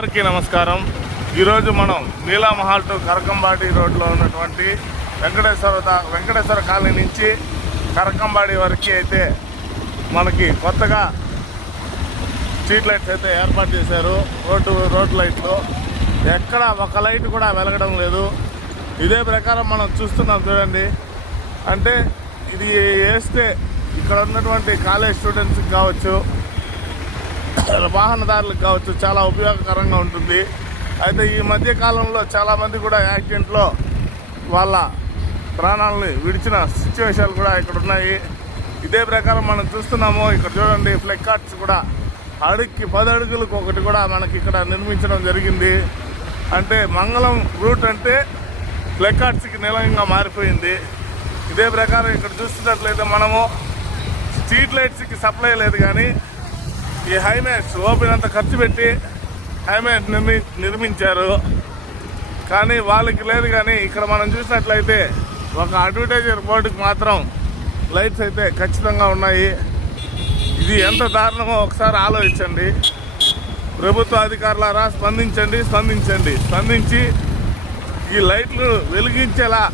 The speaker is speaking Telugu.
అందరికీ నమస్కారం. ఈరోజు మనం నీలామహల్ టు కరకంబాడి రోడ్లో ఉన్నటువంటి వెంకటేశ్వర కాలనీ నుంచి కరకంబాడి వరకు అయితే మనకి కొత్తగా స్ట్రీట్ లైట్స్ అయితే ఏర్పాటు చేశారు. రోడ్ లైట్లు ఎక్కడ ఒక లైట్ కూడా వెలగడం లేదు. ఇదే ప్రకారం మనం చూస్తున్నాం చూడండి. అంటే ఇది వేస్తే ఇక్కడ ఉన్నటువంటి కాలేజ్ స్టూడెంట్స్కి కావచ్చు, వాహనదారులకు కావచ్చు చాలా ఉపయోగకరంగా ఉంటుంది. అయితే ఈ మధ్య కాలంలో చాలామంది కూడా యాక్సిడెంట్లో వాళ్ళ ప్రాణాలని విడిచిన సిచ్యువేషన్లు కూడా ఇక్కడ ఉన్నాయి. ఇదే ప్రకారం మనం చూస్తున్నాము. ఇక్కడ చూడండి, ఫ్లెక్ కార్డ్స్ కూడా అడుగుకి 10 అడుగులకు ఒకటి కూడా మనకి ఇక్కడ నిర్మించడం జరిగింది. అంటే మంగళం రూట్ అంటే ఫ్లెక్ కార్డ్స్కి నిలయంగా మారిపోయింది. ఇదే ప్రకారం ఇక్కడ చూస్తున్నట్లయితే మనము స్ట్రీట్ లైట్స్కి సప్లై లేదు, కానీ ఈ హైమేట్స్ ఓపెన్ అంతా ఖర్చు పెట్టి హైమేట్ నిర్మించారు, కానీ వాళ్ళకి లేదు. కానీ ఇక్కడ మనం చూసినట్లయితే ఒక అడ్వర్టైజర్ బోర్డుకి మాత్రం లైట్స్ అయితే ఖచ్చితంగా ఉన్నాయి. ఇది ఎంత దారుణమో ఒకసారి ఆలోచించండి. ప్రభుత్వ అధికారులారా స్పందించి ఈ లైట్లు వెలిగించేలా